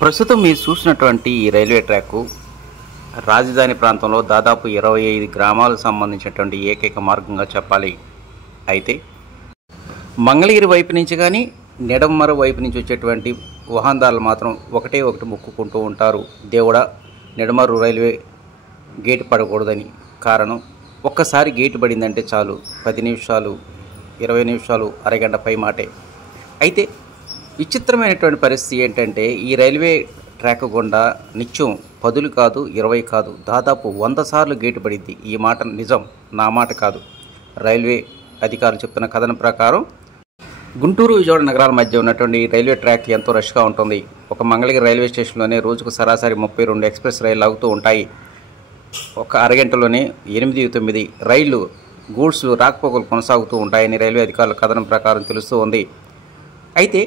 ప్రస్తుతం మీరు చూసినటువంటి ఈ రైల్వే ట్రాక్ రాజధాని ప్రాంతంలో దాదాపు 25 గ్రామాలకు సంబంధించినటువంటి ఏకైక మార్గంగా చెప్పాలి. అయితే మంగళగిరి వైపు నుంచి కానీ నెడమర వైపు నుంచి వచ్చేటువంటి వాహనదారులు మాత్రం ఒకటి మొక్కుకుంటూ ఉంటారు, దేవుడా నెడమరు రైల్వే గేటు పడకూడదని. కారణం, ఒక్కసారి గేటు పడిందంటే చాలు 10 నిమిషాలు 20 నిమిషాలు అరగంట పై మాటే. అయితే విచిత్రమైనటువంటి పరిస్థితి ఏంటంటే ఈ రైల్వే ట్రాక్ గుండా నిత్యం 10 కాదు 20 కాదు దాదాపు 100 సార్లు గేటు పడింది. ఈ మాట నిజం, నా మాట కాదు. రైల్వే అధికారులు చెప్తున్న కథనం ప్రకారం గుంటూరు విజయవాడ నగరాల మధ్య ఉన్నటువంటి రైల్వే ట్రాక్ ఎంతో రష్గా ఉంటుంది. ఒక మంగళగిరి రైల్వే స్టేషన్లోనే రోజుకు సరాసరి 32 ఎక్స్ప్రెస్ రైళ్లు ఆగుతూ ఉంటాయి. ఒక అరగంటలోనే 8-9 రైళ్లు గూడ్స్ రాకపోకలు కొనసాగుతూ ఉంటాయని రైల్వే అధికారుల కథనం ప్రకారం తెలుస్తూ ఉంది. అయితే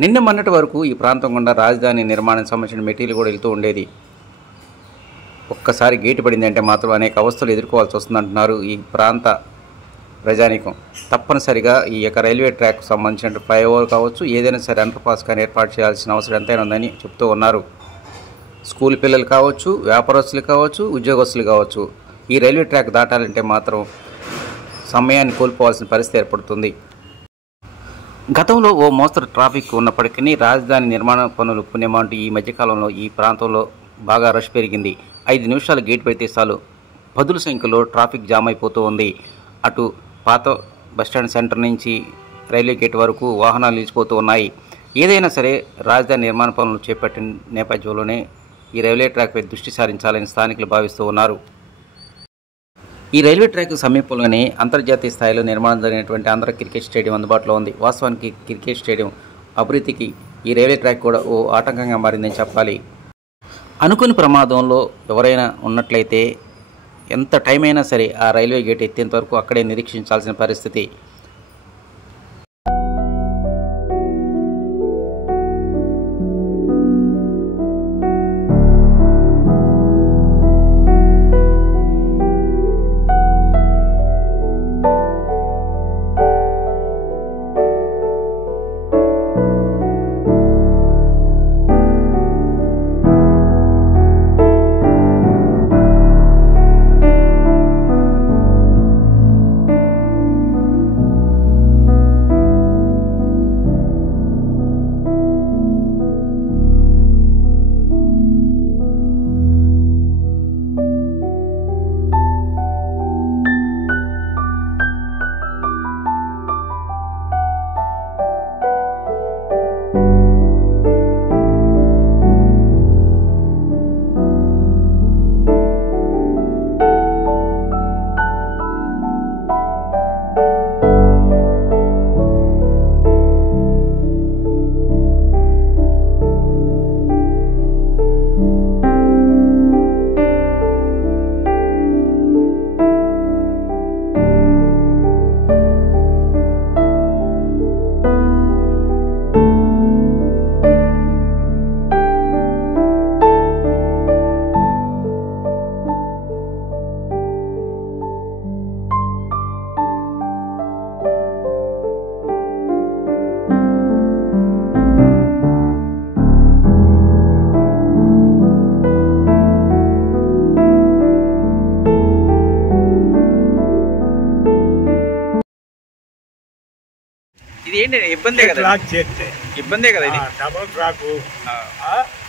నిన్న మొన్నటి వరకు ఈ ప్రాంతం గుండా రాజధాని నిర్మాణానికి సంబంధించిన మెటీరియల్ కూడా వెళ్తూ ఉండేది. ఒక్కసారి గేటు పడిందంటే మాత్రం అనేక అవస్థలు ఎదుర్కోవాల్సి వస్తుందంటున్నారు ఈ ప్రాంత ప్రజానీకం. తప్పనిసరిగా ఈ యొక్క రైల్వే ట్రాక్ సంబంధించిన ఫ్లైఓవర్ కావచ్చు, ఏదైనా సరే అండర్ పాస్ కానీ ఏర్పాటు చేయాల్సిన అవసరం ఎంతైనా ఉందని చెప్తూ ఉన్నారు. స్కూల్ పిల్లలు కావచ్చు, వ్యాపారస్తులు కావచ్చు, ఉద్యోగస్తులు కావచ్చు, ఈ రైల్వే ట్రాక్ దాటాలంటే మాత్రం సమయాన్ని కోల్పోవాల్సిన పరిస్థితి ఏర్పడుతుంది. గతంలో ఓ మోస్తరు ట్రాఫిక్ ఉన్నప్పటికీ రాజధాని నిర్మాణ పనులు పుణ్యమంటూ ఈ మధ్యకాలంలో ఈ ప్రాంతంలో బాగా రష్ పెరిగింది. 5 నిమిషాలు గేట్ పెడితే చాలు 10ల సంఖ్యలో ట్రాఫిక్ జామ్ అయిపోతూ ఉంది. అటు పాత బస్టాండ్ సెంటర్ నుంచి రైల్వే గేట్ వరకు వాహనాలు నిలిచిపోతూ ఉన్నాయి. ఏదైనా సరే రాజధాని నిర్మాణ పనులు చేపట్టిన నేపథ్యంలోనే ఈ రైల్వే ట్రాక్పై దృష్టి సారించాలని స్థానికులు భావిస్తూ ఉన్నారు. ఈ రైల్వే ట్రాక్ సమీపంలోనే అంతర్జాతీయ స్థాయిలో నిర్మాణం జరిగినటువంటి ఆంధ్ర క్రికెట్ స్టేడియం అందుబాటులో ఉంది. వాస్తవానికి క్రికెట్ స్టేడియం అభివృద్ధికి ఈ రైల్వే ట్రాక్ కూడా ఓ ఆటంకంగా మారిందని చెప్పాలి. అనుకుని ప్రమాదంలో ఎవరైనా ఉన్నట్లయితే ఎంత టైం అయినా సరే ఆ రైల్వే గేట్ ఎత్తేంత వరకు అక్కడే నిరీక్షించాల్సిన పరిస్థితి. ఇది ఏంటి ఇబ్బందే కదా, ట్రాక్ చేస్తే ఇబ్బందే కదా. ఇది డబుల్ ట్రాక్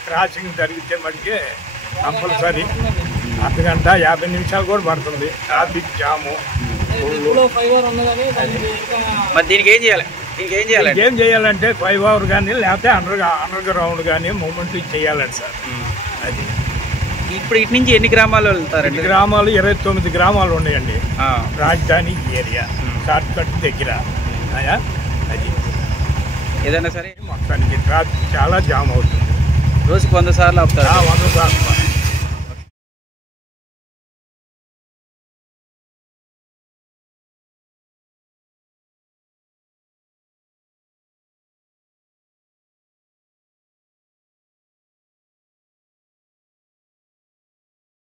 క్రాసింగ్ జరిగితే మటుకే కంపల్సరీ అర్ధగంట 50 నిమిషాలు కూడా పడుతుంది. ట్రాఫిక్ జాము. మరి దీనికి ఏం చేయాలి? ఏం చేయాలంటే 5 అవర్ కానీ లేకపోతే అండర్ గ్రౌండ్ కానీ మూమెంట్ చేయాలండి సార్. అది ఇప్పుడు ఇటు నుంచి ఎన్ని గ్రామాలు వెళ్తారు? గ్రామాలు 29 గ్రామాలు ఉన్నాయండి రాజధాని ఏరియా షార్ట్ కట్ దగ్గర. అది ఏదైనా సరే మొత్తానికి ట్రాఫిక్ చాలా జామ్ అవుతుంది. రోజుకు 100 సార్లు ఆపుతారు. 100 సార్లు.